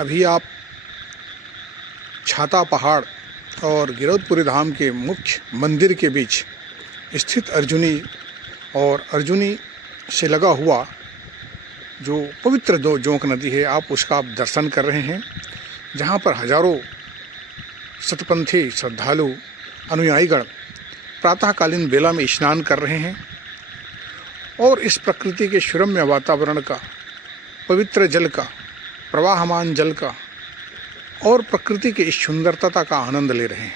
अभी आप छाता पहाड़ और गिरौदपुरी धाम के मुख्य मंदिर के बीच स्थित अर्जुनी और अर्जुनी से लगा हुआ जो पवित्र जोंक नदी है, उसका आप दर्शन कर रहे हैं, जहाँ पर हजारों सतपंथी श्रद्धालु अनुयायीगण प्रातःकालीन बेला में स्नान कर रहे हैं और इस प्रकृति के सुरम्य वातावरण का, पवित्र जल का, प्रवाहमान जल का और प्रकृति की इस सुंदरता का आनंद ले रहे हैं।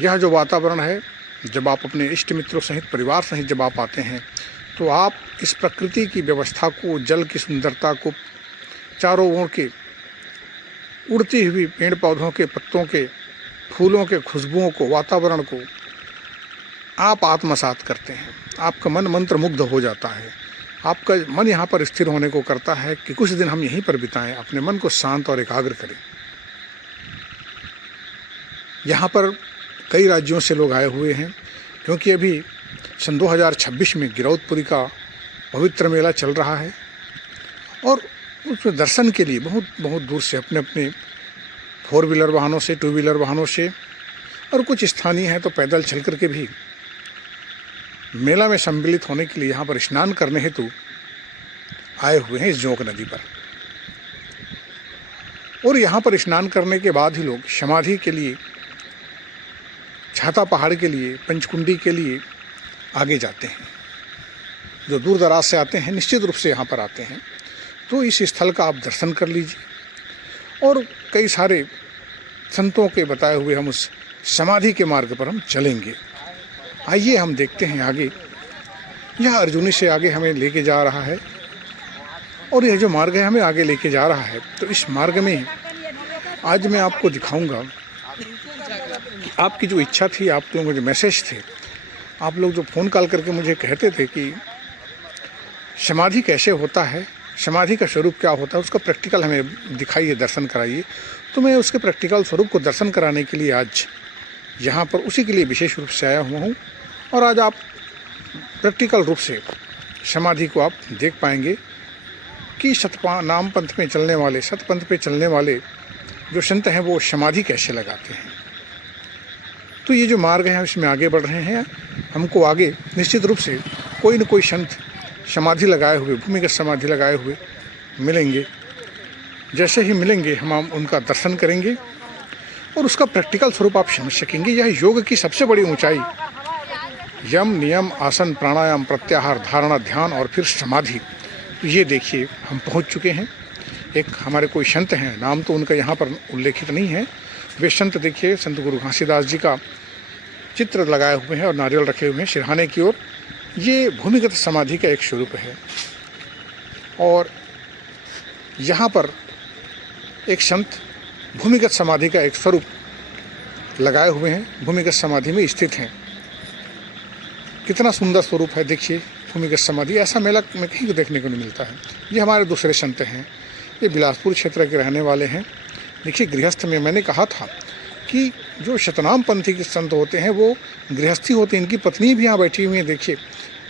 यह जो वातावरण है, जब आप अपने इष्ट मित्रों सहित, परिवार सहित जब आप आते हैं तो आप इस प्रकृति की व्यवस्था को, जल की सुंदरता को, चारों ओर के उड़ती हुई पेड़ पौधों के पत्तों के, फूलों के खुशबुओं को, वातावरण को आप आत्मसात करते हैं। आपका मन मंत्र मुग्ध हो जाता है। आपका मन यहाँ पर स्थिर होने को करता है कि कुछ दिन हम यहीं पर बिताएं, अपने मन को शांत और एकाग्र करें। यहाँ पर कई राज्यों से लोग आए हुए हैं, क्योंकि अभी सन 2026 में गिरौदपुरी का पवित्र मेला चल रहा है और उसमें दर्शन के लिए बहुत बहुत दूर से अपने अपने 4 व्हीलर वाहनों से, 2 व्हीलर वाहनों से और कुछ स्थानीय हैं तो पैदल चल करके भी मेला में सम्मिलित होने के लिए यहाँ पर स्नान करने हेतु आए हुए हैं इस जोंक नदी पर। और यहाँ पर स्नान करने के बाद ही लोग समाधि के लिए, छाता पहाड़ के लिए, पंचकुंडी के लिए आगे जाते हैं। जो दूर दराज से आते हैं निश्चित रूप से यहाँ पर आते हैं, तो इस स्थल का आप दर्शन कर लीजिए। और कई सारे संतों के बताए हुए हम उस समाधि के मार्ग पर हम चलेंगे। आइए हम देखते हैं आगे। यह अर्जुनी से आगे हमें लेके जा रहा है और यह जो मार्ग है हमें आगे लेके जा रहा है। तो इस मार्ग में आज मैं आपको दिखाऊंगा कि आपकी जो इच्छा थी, आप लोगों के जो मैसेज थे, आप लोग जो फ़ोन कॉल करके मुझे कहते थे कि समाधि कैसे होता है, समाधि का स्वरूप क्या होता है, उसका प्रैक्टिकल हमें दिखाइए, दर्शन कराइए। तो मैं उसके प्रैक्टिकल स्वरूप को दर्शन कराने के लिए आज यहाँ पर उसी के लिए विशेष रूप से आया हुआ हूँ। और आज आप प्रैक्टिकल रूप से समाधि को आप देख पाएंगे कि नाम पंथ में चलने वाले, सतपंथ पे चलने वाले जो संत हैं वो समाधि कैसे लगाते हैं। तो ये जो मार्ग है इसमें आगे बढ़ रहे हैं। हमको आगे निश्चित रूप से कोई न कोई संत समाधि लगाए हुए, भूमिगत समाधि लगाए हुए मिलेंगे। जैसे ही मिलेंगे हम उनका दर्शन करेंगे और उसका प्रैक्टिकल स्वरूप आप समझ सकेंगे। यह योग की सबसे बड़ी ऊंचाई, यम, नियम, आसन, प्राणायाम, प्रत्याहार, धारणा, ध्यान और फिर समाधि। तो ये देखिए हम पहुंच चुके हैं। एक हमारे कोई संत हैं, नाम तो उनका यहाँ पर उल्लेखित नहीं है, वे संत देखिए, संत गुरु घासीदास जी का चित्र लगाए हुए हैं और नारियल रखे हुए हैं सिरहाने की ओर। ये भूमिगत समाधि का एक स्वरूप है। और यहाँ पर एक संत भूमिगत समाधि का एक स्वरूप लगाए हुए हैं, भूमिगत समाधि में स्थित हैं। कितना सुंदर स्वरूप है देखिए भूमिगत समाधि। ऐसा मेला में कहीं देखने को नहीं मिलता है। ये हमारे दूसरे संत हैं, ये बिलासपुर क्षेत्र के रहने वाले हैं। देखिए गृहस्थ में मैंने कहा था कि जो शतनाम पंथी के संत होते हैं वो गृहस्थी होते हैं। इनकी पत्नी भी यहाँ बैठी हुई है देखिए,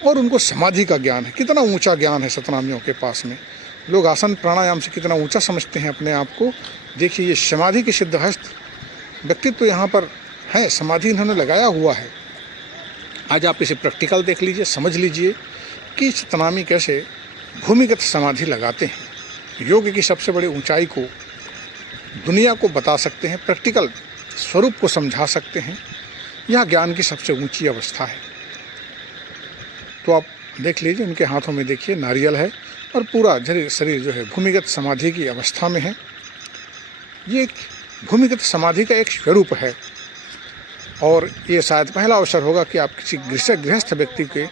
और उनको समाधि का ज्ञान है। कितना ऊंचा ज्ञान है सतनामियों के पास में। लोग आसन प्राणायाम से कितना ऊंचा समझते हैं अपने आप को। देखिए ये समाधि के सिद्धहस्त व्यक्तित्व तो यहाँ पर है, समाधि इन्होंने लगाया हुआ है। आज आप इसे प्रैक्टिकल देख लीजिए, समझ लीजिए कि सतनामी कैसे भूमिगत समाधि लगाते हैं। योग की सबसे बड़ी ऊंचाई को दुनिया को बता सकते हैं, प्रैक्टिकल स्वरूप को समझा सकते हैं। यह ज्ञान की सबसे ऊंची अवस्था है। तो आप देख लीजिए, उनके हाथों में देखिए नारियल है और पूरा शरीर जो है भूमिगत समाधि की अवस्था में है। ये भूमिगत समाधि का एक स्वरूप है और ये शायद पहला अवसर होगा कि आप किसी गृहस्थ व्यक्ति के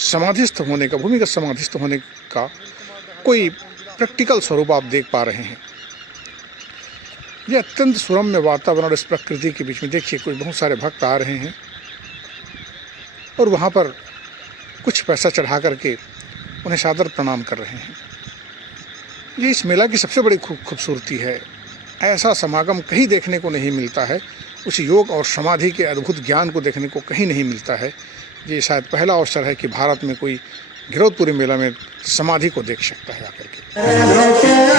समाधिस्थ होने का, भूमिगत समाधिस्थ होने का कोई प्रैक्टिकल स्वरूप आप देख पा रहे हैं। ये अत्यंत सुरम्य वातावरण इस प्रकृति के बीच में देखिए, कोई बहुत सारे भक्त आ रहे हैं और वहाँ पर कुछ पैसा चढ़ा करके उन्हें सादर प्रणाम कर रहे हैं। ये इस मेला की सबसे बड़ी खूबसूरती है। ऐसा समागम कहीं देखने को नहीं मिलता है। उस योग और समाधि के अद्भुत ज्ञान को देखने को कहीं नहीं मिलता है। ये शायद पहला अवसर है कि भारत में कोई गिरौदपुरी मेला में समाधि को देख सकता है आकर के।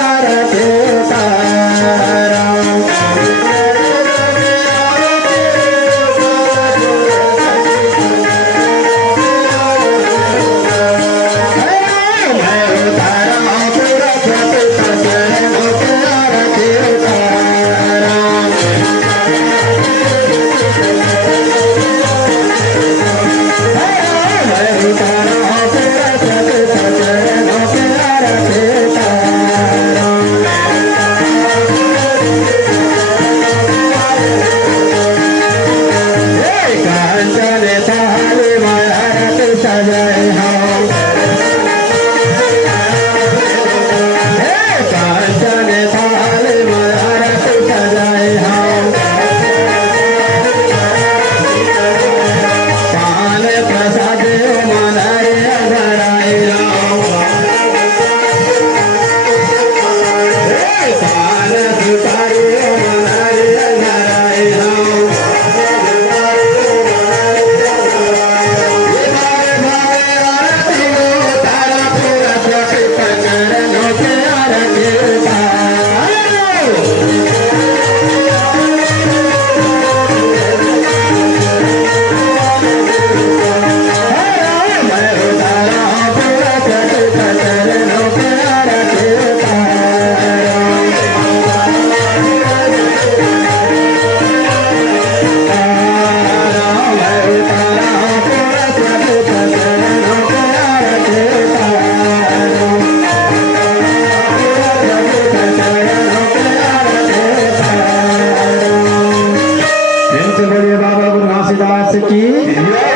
बाबा गुरु घासीदास की